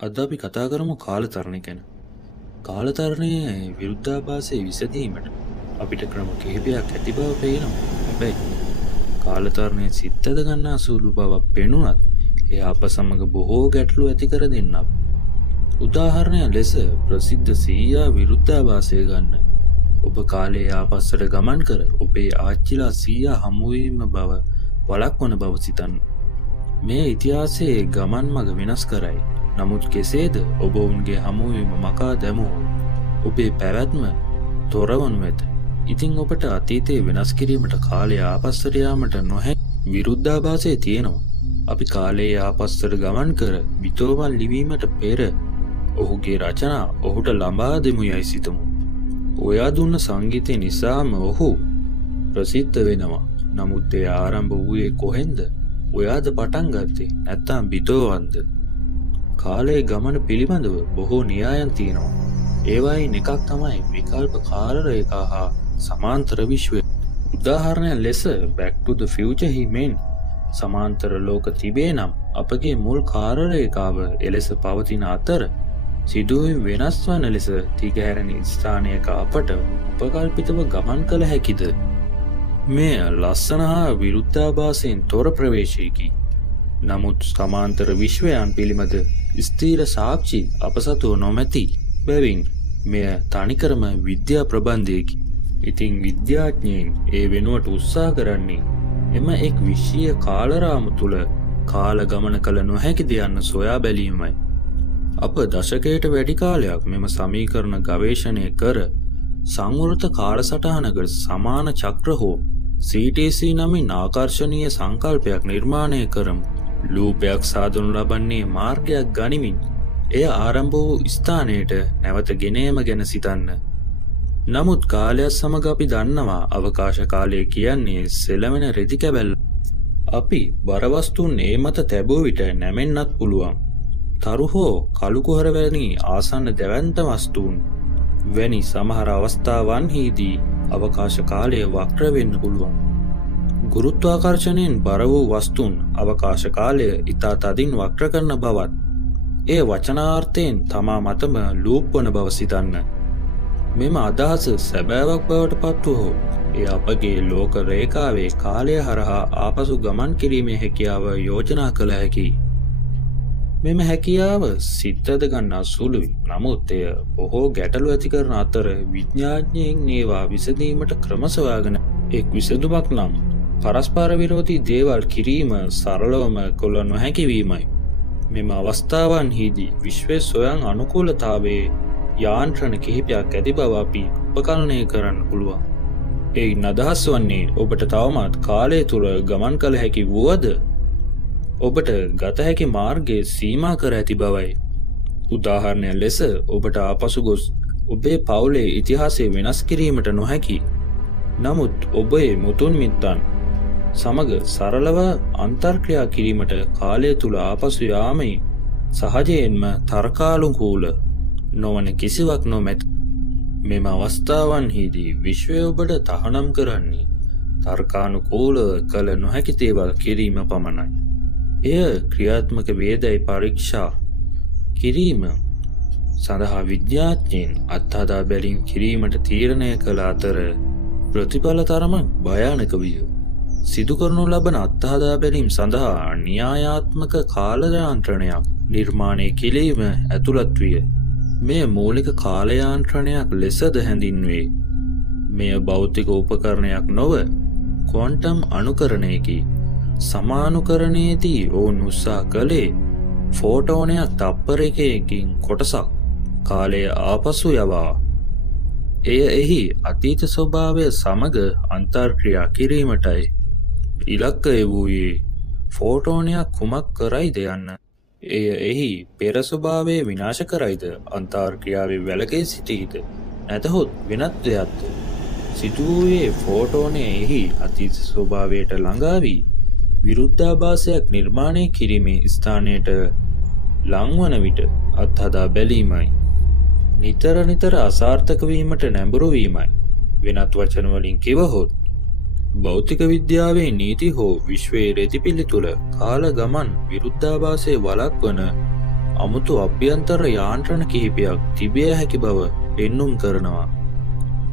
අද අපි කතා කරමු කාලතරණය ගැන. කාලතරණයේ විරුද්ධාභාසය විසඳීමට අපිට ක්‍රම කිහිපයක් ඇති බව පේනවා. හැබැයි කාලතරණය සිත්තද ගන්නා සූළු බවක් පෙනුනත් එය අප සමග බොහෝ ගැටලු ඇති කර දෙන්නක්. උදාහරණය ලෙස ප්‍රසිද්ධ සීයා විරුද්ධාභාසය ගන්න. ඔබ කාලයේ ආපස්සට ගමන් කර ඔබේ ආච්චිලා සීයා හමුවීම බව වළක්වන බව සිතන්න. මේ ඉතිහාසයේ ගමන් මඟ වෙනස් කරයි. නමුත් කෙසේද ඔබ ඔවුන්ගේ හමුවීම මකා දැමූ ඔබේ පැවැත්ම තොරවනු ඇත. ඉතින් ඔබට අතීතයේ වෙනස් කිරීමට කාලය ආපස්සට යාමට නොහැකි විරුද්ධාභාසය තියෙනවා. අපි කාලයේ ආපස්සට ගමන් කර විතෝවල් ලිවීමට පෙර ඔහුගේ රචනා ඔහුට ළබා දෙමු යයි සිතමු. ඔයා දුන්න සංගීතය නිසාම ඔහු ප්‍රසිද්ධ වෙනවා. නමුත් එය ආරම්භ වූයේ කොහෙන්ද? ඔයාද පටන් ගත්තේ නැත්නම් බිතෝවන්ද? කාලයේ ගමන පිළිබඳව බොහෝ න්‍යායන් තියෙනවා. ඒවායින් එකක් තමයි විකල්ප කාල රේඛා හා සමාන්තර විශ්වය. උදාහරණයක් ලෙස Back to the Future හිමෙන් සමාන්තර ලෝක තිබේ නම් අපගේ මුල් කාල රේඛාව එලෙස පවතින අතර සිදුවීම් වෙනස් වන ලෙස තිගැහැරෙන ස්ථානයක අපට උපකල්පිතව ගමන් කළ හැකිද? මෙය ලස්සන හා විරුද්ධාභාසයෙන් තොර ප්‍රවේශයකි. නමුත් සමාන්තර විශ්වයන් පිළිබඳ ස්ථීර සාක්ෂි අප සතුව නොමැති බැවින් මෙය තනිකරම විද්‍යා ප්‍රබන්ධයකි. ඉතින් විද්‍යාඥයින් ඒ වෙනුවට උත්සාහ කරන්නේ එම එක් විශ්වීය කාලරාමු තුළ කාල ගමන කළ නොහැකිද යන්න සොයා බැලීමයි. අප දශකයට වැඩි කාලයක් මෙම සමීකරණ ගවේෂණය කර සංවෘත කාලසටහනකට සමාන චක්‍ර හෝ CTC නමින් ආකර්ශනීය සංකල්පයක් නිර්මාණය කරමු. ලූපයක් සාදනු ලබන්නේ මාර්ගයක් ගනිමින් එය ආරම්භ වූ ස්ථානයට නැවත ගෙනීම ගැන සිතන්න. නමුත් කාලයක් සමග අපි දන්නවා අවකාශ කාලය කියන්නේ සෙලවෙන රෙදි කැබැල්ල. අපි බරවස්තුන් ඒ මත තැබූ විට නැමෙන්නත් පුළුවන්. තරු හෝ කළු කුහර වැනි ආසන්න දැවැන්ත වස්තුන් වැනි සමහර අවස්ථාවන්හිදී අවකාශ කාලය වක්‍ර වෙන්න පුළුවන්. ගුරුත්වාකර්ෂණයෙන් බර වූ වස්තුන් අවකාශ කාලය ඉතා තදින් වක්‍ර කරන බවත් ඒ වචනාර්ථයෙන් තමා මතම ලූප් වන බව සිතන්න. මෙම අදහස සැබෑවක් බවට පත්වුවහොත් එය අපගේ ලෝක රේඛාවේ කාලය හරහා ආපසු ගමන් කිරීමේ හැකියාව යෝජනා කළ හැකි. මෙම හැකියාව සිතද ගන්නා සුළුයි. නමුත් එය බොහෝ ගැටලු ඇති කරන අතර විඥාඥයින් ඒවා විසඳීමට ක්‍රම සොයාගෙන එක් විසඳුමක් නම් පරස්පර විරෝධී දේවල් කිරීම සරලවම කළ නොහැකි වීමයි. මෙම අවස්ථාවන්හිදී විශ්වයේ ස්වයං අනුකූලතාවයේ යාන්ත්‍රණ කිහිපයක් ඇති බව අපි උපකල්පනය කරන්න පුළුවන්. එයින් අදහස් වන්නේ ඔබට තවමත් කාලය තුළ ගමන් කළ හැකි වුවද ඔබට ගත හැකි මාර්ගයේ සීමා කර ඇති බවයි. උදාහරණයක් ලෙස ඔබට ආපසු ගොස් ඔබේ පවුලේ ඉතිහාසය වෙනස් කිරීමට නොහැකි. නමුත් ඔබේ මුතුන් මිත්තන් සමග සරලව අන්තර්ක්‍රියා කිරීමට කාලය තුළ ආපසු යාමයි සහජයෙන්ම තර්කානුකූල නොවන කිසිවක් නොමැත. මෙම අවස්ථාවන්හිදී විශ්වය ඔබට තහනම් කරන්නේ තර්කානුකූල කළ නොහැකි දේවල් කිරීම පමණයි. එය ක්‍රියාත්මක වේදයි පරීක්ෂා කිරීම සඳහා විද්‍යාඥයින් අත්හදා බැලීම් කිරීමට තීරණය කළ අතර ප්‍රතිඵල තරමක් භයානක විය. සිදු කරනු ලබන අත්හදා බැලීම් සඳහා න්‍යායාත්මක කාලයාන්ත්‍රණයක් නිර්මාණය කිරීම ඇතුළත් විය. මෙය මූලික කාලයාන්ත්‍රණයක් ලෙසද හැඳින්වේ. මෙය භෞතික උපකරණයක් නොව ක්වොන්ටම් අනුකරණයකි. සමානුකරණයේදී ඔවුන් උත්සාහ කළේ ෆෝටෝනයක් තප්පරයකින් කොටසක් කාලය ආපසු යවා එය එහි අතීත ස්වභාවය සමග අන්තර්ක්‍රියා කිරීමටයි. ඉලක්කය වූයේ ෆෝටෝනයක් කුමක් කරයිද යන්න. එය එහි පෙර ස්වභාවය විනාශ කරයිද, අන්තර්ක්‍රියාවේ වැළකී සිටීද, නැතහොත් වෙනත් දෙයක්ද? සිදුවූයේ ෆෝටෝනය එහි අතීත ස්වභාවයට ළඟා වී විරුද්ධාභාසයක් නිර්මාණය කිරීමේ ස්ථානයට ලංවන විට අත්හදා බැලීමයි. නිතර නිතර අසාර්ථක වීමට නැඹුරු වීමයි. වෙනත් වචන වලින් කිවහොත් භෞතික විද්‍යාවේ නීති හෝ විශ්වයේ රෙදිපිලි තුළ කාල ගමන් විරුද්ධාභාසය වළක්වන අමුතු අභ්‍යන්තර යාන්ත්‍රණ කිහිපයක් තිබිය හැකි බව පෙන්නුම් කරනවා.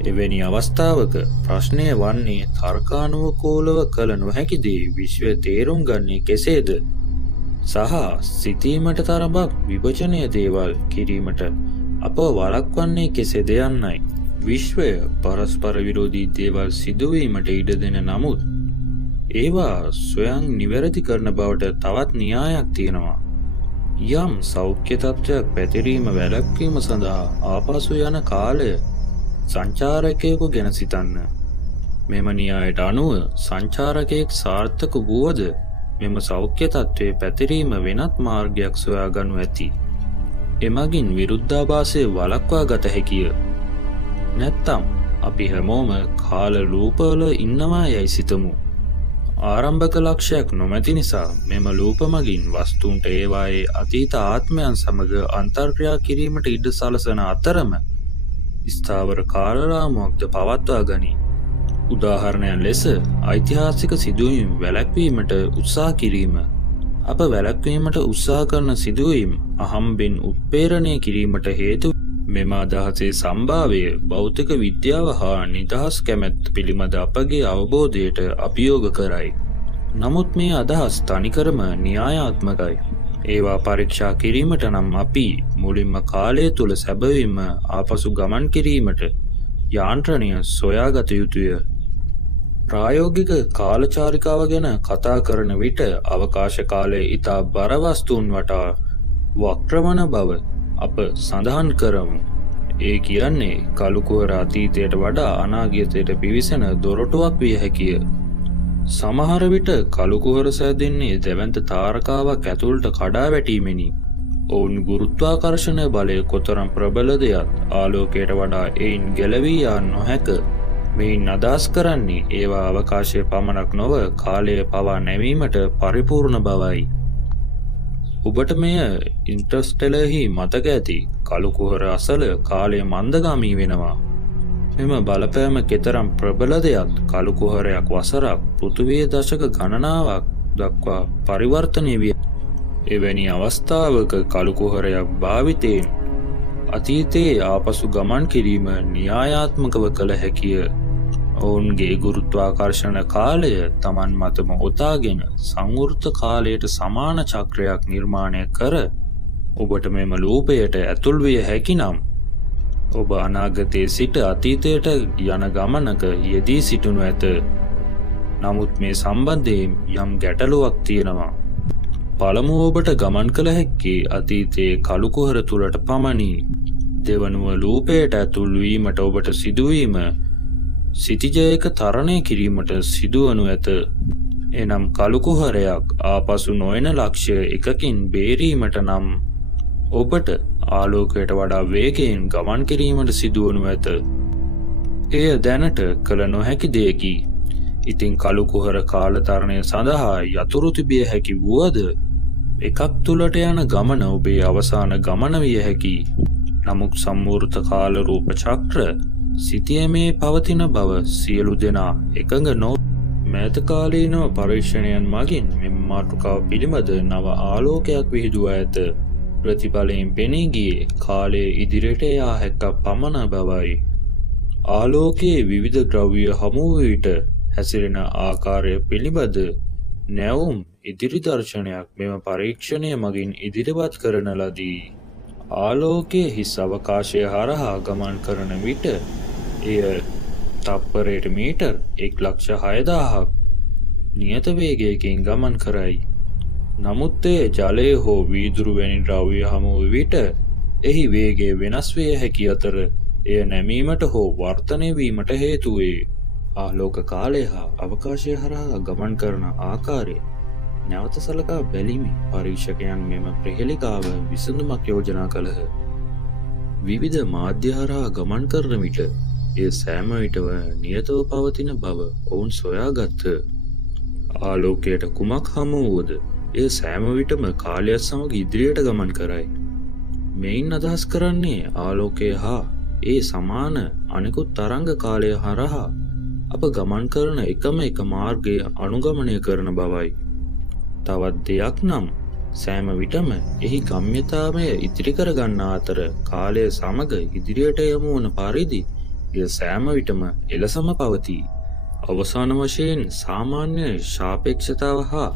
එවැනි අවස්ථාවක ප්‍රශ්නය වන්නේ තර්කානුකූලව කළ නොහැකි දේ විශ්වය තේරුම් ගන්නේ කෙසේද? සහ සිතීමට තරමක් විභජනය දේවල් කිරීමට අප වළක්වන්නේ කෙසේද යන්නයි. විශ්වය පරස්පර විරෝධී දේවල් සිදුවීමට ඉඩ දෙන නමුත් ඒවා ස්වයං නිවැරදි කරන බවට තවත් න්‍යායක් තියෙනවා. යම් සෞඛ්‍ය තත්ත්වයක් පැතිරීම වැළැක්වීම සඳහා ආපසු යන කාලය සංචාරකයෙකු ගැන සිතන්න. මෙම න්‍යායට අනුව සංචාරකයෙක් සාර්ථක වුවද මෙම සෞඛ්‍ය තත්ත්වයේ පැතිරීම වෙනත් මාර්ගයක් සොයා ගනු ඇති. එමගින් විරුද්ධාභාසය වළක්වා ගත හැකිය. නැත්තම් අපි හැමෝම කාල ලූපවල ඉන්නවා යයි සිතමු. ආරම්භක ලක්ෂයක් නොමැති නිසා මෙම ලූප මගින් වස්තුන්ට ඒවායේ අතීත ආත්මයන් සමග අන්තර්ක්‍රියා කිරීමට ඉඩ සලසන අතරම ස්ථාවර කාලරාමුවක්ද පවත්වා ගනී. උදාහරණයක් ලෙස ඓතිහාසික සිදුවීම් වැළැක්වීමට උත්සාහ කිරීම. අප වැළැක්වීමට උත්සාහ කරන සිදුවීම් අහම්බෙන් උත්පේරණය කිරීමට හේතු මෙම අදහසේ සම්භාවය භෞතික විද්‍යාව හා නිදහස් කැමැත්ත පිළිබඳ අපගේ අවබෝධයට අභියෝග කරයි. නමුත් මේ අදහස් තනිකරම න්‍යායාත්මකයි. ඒවා පරීක්ෂා කිරීමට නම් අපි මුලින්ම කාලය තුල සැබවින්ම ආපසු ගමන් කිරීමට යාන්ත්‍රණය සොයාගත යුතුය. ප්‍රායෝගික කාලචාරිකාව ගැන කතා කරන විට අවකාශ කාලය ඉතා බර වස්තුන් වටා වක්‍රවන බව අප සඳහන් කරමු. ඒ කියන්නේ කළුකුවර අතීතයට වඩා අනාගතයට පිවිසෙන දොරටුවක් විය හැකිය. සමහර විට කළුකුවර සෑදෙන්නේ දැවැන්ත තාරකාවක් ඇතුළට කඩා වැටීමෙනි. ඔවුන් ගුරුත්වාකර්ෂණ බලය කොතරම් ප්‍රබලද යත් ආලෝකයට වඩා එයින් ගැලවී යා නොහැක. මෙයින් අදහස් කරන්නේ ඒවා අවකාශය පමණක් නොව කාලය පවා නැවීමට පරිපූර්ණ බවයි. ඔබට මෙය ඉන්ටර්ස්ටෙලර්හි මතක ඇති කළුකුහර අසල කාලය මන්දගාමී වෙනවා. මෙම බලපෑම කෙතරම් ප්‍රබලද යත් කළුකුහරයක් වසරක් පෘථිවිය දශක ගණනාවක් දක්වා පරිවර්තනය විය. එවැනි අවස්ථාවක කළුකුහරයක් භාවිතයෙන් අතීතයේ ආපසු ගමන් කිරීම න්‍යායාත්මකව කළ හැකිය. ඔවුන්ගේ ගුරුත්වාකර්ෂණ කාලය තමන් මතම ඔතාගෙන සංවෘත කාලයට සමාන චක්‍රයක් නිර්මාණය කර ඔබට මෙම ලූපයට ඇතුල් විය හැකි නම් ඔබ අනාගතයේ සිට අතීතයට යන ගමනක යෙදී සිටිනු ඇත. නමුත් මේ සම්බන්ධයෙන් යම් ගැටලුවක් තියෙනවා. පළමුව ඔබට ගමන් කළ හැක්කේ අතීතයේ කළුකුහර තුලට පමණි. දෙවනුව ලූපයට ඇතුල් වීමට ඔබට සිදුවීම සිතිජයක තරණය කිරීමට සිදුවනු ඇත. එනම් කළුකුහරයක් ආපසු නොයන ලක්ෂ්‍ය එකකින් බේරීමට නම් ඔබට ආලෝකයට වඩා වේගයෙන් ගමන් කිරීමට සිදුවනු ඇත. එය දැනට කළ නොහැකි දෙයකි. ඉතින් කළුකුහර කාලතරණය සඳහා යතුරු තිබිය හැකි වුවද එකක් තුලට යන ගමන ඔබේ අවසාන ගමන විය හැකි. නමුත් සම්මූර්ත කාල රූප චක්‍ර සිතියමේ පවතින බව සියලු දෙනා එකඟ නොව. මෑතකාලීන පරීක්ෂණයන් මගින් මෙම මාතෘකාව පිළිබඳ නව ආලෝකයක් විහිදුවා ඇත. ප්‍රතිඵලයෙන් පෙනී ගියේ කාලයේ ඉදිරියට යා හැක්කක් පමණ බවයි. ආලෝකයේ විවිධ ද්‍රව්‍ය හමු වූ විට හැසිරෙන ආකාරය පිළිබඳ නැවුම් ඉදිරි දර්ශනයක් මෙම පරීක්ෂණය මගින් ඉදිරිපත් කරන ලදී. ආලෝකයේ හිස් අවකාශය හරහා ගමන් කරන විට එය තප්පරයට මීටර් 1,06,000ක් නියත වේගයකින් ගමන් කරයි. නමුත් එය ජලය හෝ වීදුරු වැනි ද්‍රව්‍ය හමු වූ විට එහි වේගය වෙනස් විය හැකි අතර එය නැමීමට හෝ වර්ධනය වීමට හේතු වේ. ආලෝක කාලය හා අවකාශය හරහා ගමන් කරන ආකාරය නැවත සලකා බැලීමේ පරීක්ෂකයන් මෙම ප්‍රහෙලිකාව විසඳුමක් යෝජනා කළහ. විවිධ මාධ්‍ය හරහා ගමන් කරන විට එය සෑම විටම නියතව පවතින බව ඔවුන් සොයාගත්හ. ආලෝකයට කුමක් හමු වුවද එය සෑම විටම කාලයත් සමග ඉදිරියට ගමන් කරයි. මෙයින් අදහස් කරන්නේ ආලෝකය හා ඒ සමාන අනෙකුත් තරංග කාලය හරහා අප ගමන් කරන එකම එක මාර්ගය අනුගමනය කරන බවයි. තවත් දෙයක් නම් සෑම විටම එහි ගම්‍යතාවය ඉතිරි කරගන්නා අතර කාලය සමග ඉදිරියට යමු වන පරිදි එය සෑම විටම එලෙසම පවතී. අවසාන වශයෙන් සාමාන්‍ය ශාපේක්ෂතාව හා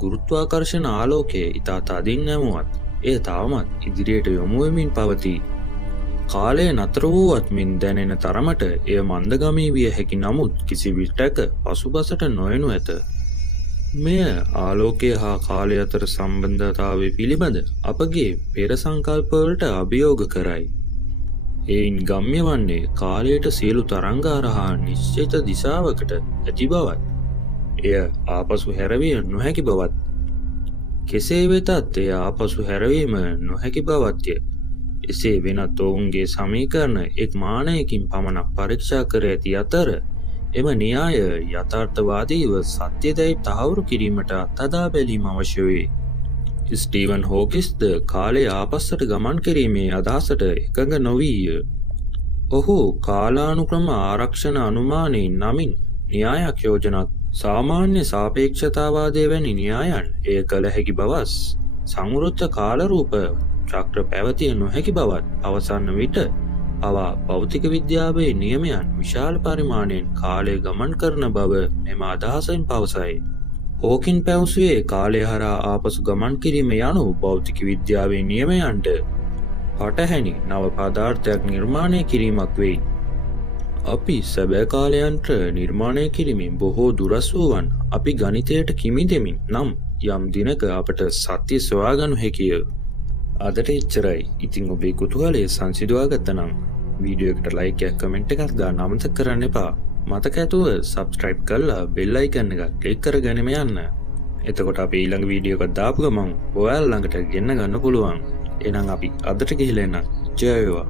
ගුරුත්වාකර්ෂණ ආලෝකය ඉතා තදින් නැමුවත් එය තවමත් ඉදිරියට යොමු වෙමින් පවතී. කාලය නතර වූවත් මෙන් දැනෙන තරමට එය මන්දගමී විය හැකි නමුත් කිසි විටක පසුපසට නොයනු ඇත. මෙය ආලෝකය හා කාලය අතර සම්බන්ධතාවය පිළිබඳ අපගේ පෙර සංකල්පවලට අභියෝග කරයි. එයින් ගම්‍ය වන්නේ කාලයට සියලු තරංගාර හා නිශ්චිත දිශාවකට ඇති බවත් එය ආපසු හැරවිය නොහැකි බවත්. කෙසේ වෙතත් එය ආපසු හැරවීම නොහැකි බවත්ය. එසේ වෙනත් ඔවුන්ගේ සමීකරණ එක් මානයකින් පමණක් පරීක්ෂා කර ඇති අතර එම න්‍යාය යථාර්ථවාදීව සත්‍යදැයි තහවුරු කිරීමට අත්හදා බැලීම අවශ්‍ය වේ. ස්ටීවන් හෝකිස්ද කාලය ආපස්සට ගමන් කිරීමේ අදහසට එකඟ නොවීය. ඔහු කාලානුක්‍රම ආරක්ෂණ අනුමානයෙන් නමින් න්‍යායක් යෝජනා සාමාන්‍ය සාපේක්ෂතාවාදය වැනි න්‍යායන් එය කළ හැකි බවස් සංවෘත්ත කාලරූප චක්‍ර පැවතිය නොහැකි බවත් අවසන්න විට පවා භෞතික විද්‍යාවේ නියමයන් විශාල පරිමාණයෙන් කාලය ගමන් කරන බව මෙම අදහසෙන් පවසයි. හෝකින් පැවසුවේ කාලය හරහා ආපසු ගමන් කිරීම යනු භෞතික විද්‍යාවේ නියමයන්ට පටහැනි නව පදාර්ථයක් නිර්මාණය කිරීමක් වෙයි. අපි සැබෑ කාලයන්ට නිර්මාණය කිරීමෙන් බොහෝ දුරස් වූවන් අපි ගණිතයට කිමි දෙමින් නම් යම් දිනක අපට සත්‍ය සොයාගනු හැකිය. අදට එච්චරයි. ඉතින් ඔබේ කුතුහලය සංසිඳවා ගත්තනම් වීඩියෝ එකට ලයික් එකක් කමෙන්ට් එකක් දාන්න අමතක කරන්න එපා. මතක ඇතුව සබ්ස්ක්‍රයිබ් කරලා බෙල් අයිකන් එක ක්ලික් කරගෙනම යන්න. එතකොට අපි ඊළඟ වීඩියෝ එකක් දාපු ගමන් ඔයාලා ළඟට ගෙන්න ගන්න පුළුවන්. එහෙනම් අපි අදට ගිහිල්ලා එන්න. ජය වේවා.